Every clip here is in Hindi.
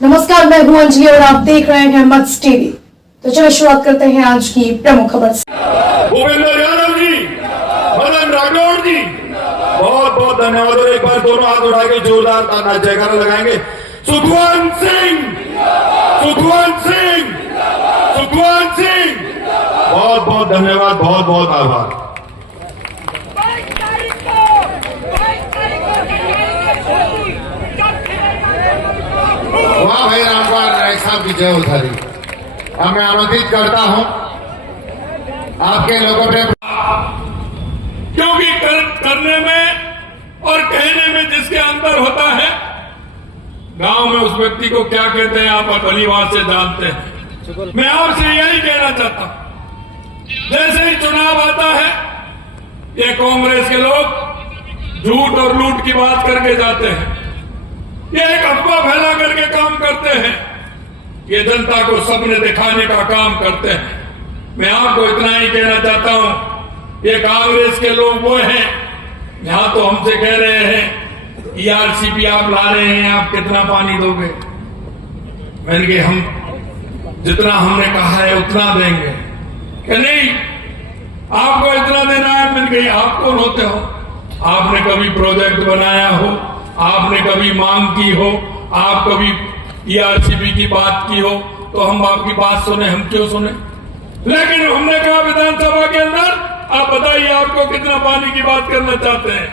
नमस्कार, मैं हूं अंजलि और आप देख रहे हैं मत्स टीवी। तो चलो शुरुआत करते हैं आज की प्रमुख खबर से। भूपेंद्र यादव जी, मदन राठौड़ जी, बहुत बहुत धन्यवाद। और एक बार दोनों हाथ उठाकर जोरदार जयकारा लगाएंगे। सुखवंत सिंह, सुखवंत सिंह, सुखवंत सिंह, बहुत बहुत धन्यवाद, बहुत बहुत आभार। वाह भाई रामपाल राय साहब की जय उधारी। अब मैं आमंत्रित करता हूं आपके लोगों पे, क्योंकि करने में और कहने में जिसके अंदर होता है, गांव में उस व्यक्ति को क्या कहते हैं आप भलीभांति से जानते हैं। मैं आपसे यही कहना चाहता हूं, जैसे ही चुनाव आता है ये कांग्रेस के लोग झूठ और लूट की बात करके जाते हैं, ये एक अफवाह फैला करके काम करते हैं, ये जनता को सपने दिखाने का काम करते हैं। मैं आपको इतना ही कहना चाहता हूं, ये कांग्रेस के लोग वो हैं, यहां तो हमसे कह रहे हैं ईआरसीपी आप ला रहे हैं, आप कितना पानी दोगे। मैंने कहा हम जितना हमने कहा है उतना देंगे। कि नहीं, आपको इतना देना है। मैंने कहा आप कौन होते हो, आपने कभी प्रोजेक्ट बनाया हो, आपने कभी मांग की हो, आप कभी ईआरसीपी की बात की हो तो हम आपकी बात सुने, हम क्यों सुने। लेकिन हमने कहा विधानसभा के अंदर आप बताइए आपको कितना पानी की बात करना चाहते हैं।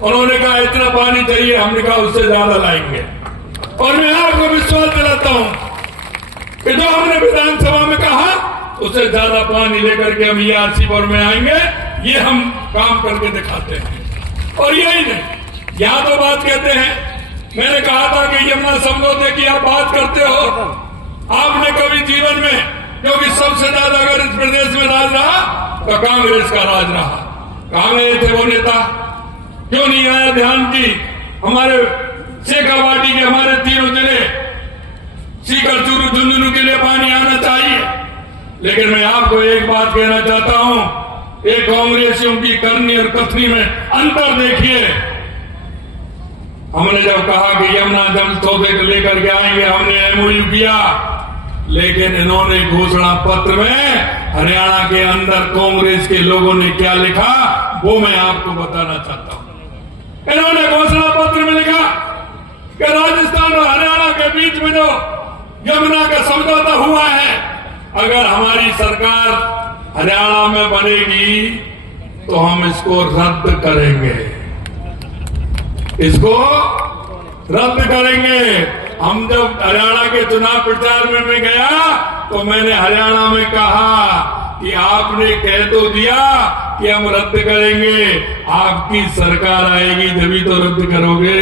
उन्होंने कहा इतना पानी चाहिए, हमने कहा उससे ज्यादा लाएंगे। और मैं आपको विश्वास दिलाता हूं कि जो हमने विधानसभा में कहा उससे ज्यादा पानी लेकर के हम ईआरसीपी में आएंगे, ये हम काम करके दिखाते हैं। और यही नहीं, यहां तो बात कहते हैं, मैंने कहा था कि यमुना समझौते की आप बात करते हो, आपने कभी जीवन में, क्योंकि सबसे ज्यादा अगर इस प्रदेश में राज रहा तो कांग्रेस का राज रहा, कहां गए थे वो नेता, क्यों नहीं आया ध्यान की। हमारे शेखावाटी के हमारे तीनों जिले सीकर, चूरू, झुंझुनू के लिए पानी आना चाहिए। लेकिन मैं आपको एक बात कहना चाहता हूं, एक कांग्रेसियों की करनी और कथनी में अंतर देखिए। हमने जब कहा कि यमुना जल सौदे को लेकर के आएंगे, हमने एमओयू किया, लेकिन इन्होंने घोषणा पत्र में हरियाणा के अंदर कांग्रेस के लोगों ने क्या लिखा वो मैं आपको बताना चाहता हूं। इन्होंने घोषणा पत्र में लिखा कि राजस्थान और हरियाणा के बीच में जो यमुना का समझौता हुआ है, अगर हमारी सरकार हरियाणा में बनेगी तो हम इसको रद्द करेंगे, इसको रद्द करेंगे। हम जब हरियाणा के चुनाव प्रचार में मैं गया तो मैंने हरियाणा में कहा कि आपने कह तो दिया कि हम रद्द करेंगे, आपकी सरकार आएगी जब तो रद्द करोगे।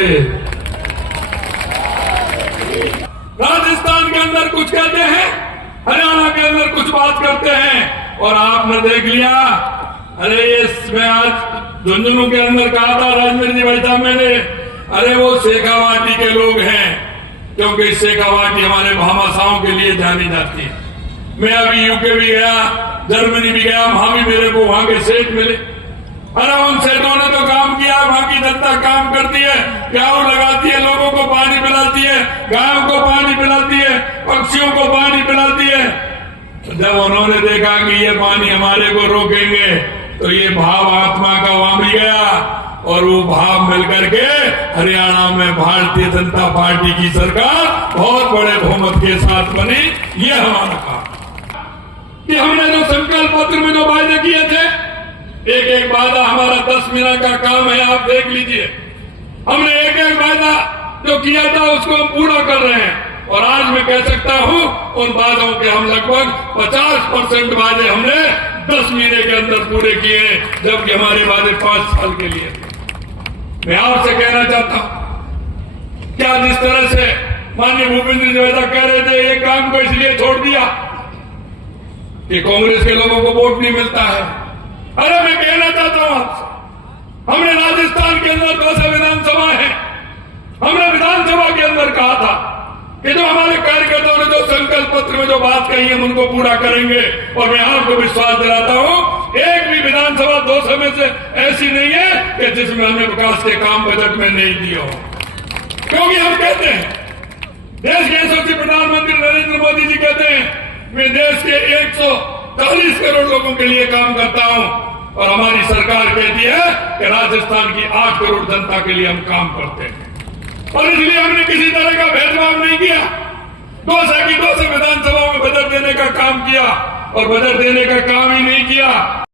राजस्थान के अंदर कुछ कहते हैं, हरियाणा के अंदर कुछ बात करते हैं, और आपने देख लिया। अरे ये मैं आज झुंझुनू के अंदर कहा था राजवीर जी भाई साहब, मैंने, अरे वो शेखावाटी के लोग हैं, क्योंकि शेखावाटी हमारे भामाशाहों के लिए जानी जाती है। मैं अभी यूके भी गया, जर्मनी भी गया, वहां भी मेरे को वहां के सेठ मिले। अरे उन सेठों ने तो काम किया, वहां की जनता काम करती है, प्याऊ लगाती है, लोगों को पानी पिलाती है, गायों को पानी पिलाती है, पक्षियों को पानी पिलाती है। जब उन्होंने देखा कि ये पानी हमारे को रोकेंगे तो ये भाव आत्मा का वहां भी गया, और वो भाव मिलकर के हरियाणा में भारतीय जनता पार्टी की सरकार बहुत बड़े बहुमत के साथ बनी। ये हमारा काम कि हमने जो संकल्प पत्र में जो वायदे किए थे, एक एक वादा हमारा 10 मिनट का काम है, आप देख लीजिए। हमने एक एक वादा जो किया था उसको हम पूरा कर रहे हैं, और आज मैं कह सकता हूं उन वादों के हम लगभग 50% वादे हमने 10 महीने के अंदर पूरे किए, जबकि हमारे वादे 5 साल के लिए थे। मैं आपसे कहना चाहता हूं, क्या जिस तरह से माननीय भूपेंद्र जी कह रहे थे ये काम को इसलिए छोड़ दिया कि कांग्रेस के लोगों को वोट नहीं मिलता है। अरे मैं कहना चाहता हूं आपसे, हमने राजस्थान के अंदर 200 विधानसभा है, हमने विधानसभा के अंदर कहा था कि जो हमारे कार्यकर्ताओं ने जो संकल्प पत्र में जो बात कही है उनको पूरा करेंगे। और मैं आपको विश्वास दिलाता हूं, एक भी विधानसभा 200 में से ऐसी नहीं है कि जिसमें हमने विकास के काम बजट में नहीं दिए हो। क्योंकि हम कहते हैं देश के यशस्वी प्रधानमंत्री नरेंद्र मोदी जी कहते हैं मैं देश के 140 करोड़ लोगों के लिए काम करता हूं, और हमारी सरकार कहती है कि राजस्थान की 8 करोड़ जनता के लिए हम काम करते हैं। और इसलिए हमने किसी तरह का भेदभाव नहीं किया। 2 से विधानसभाओं में बजट देने का काम किया, और बजट देने का काम ही नहीं किया,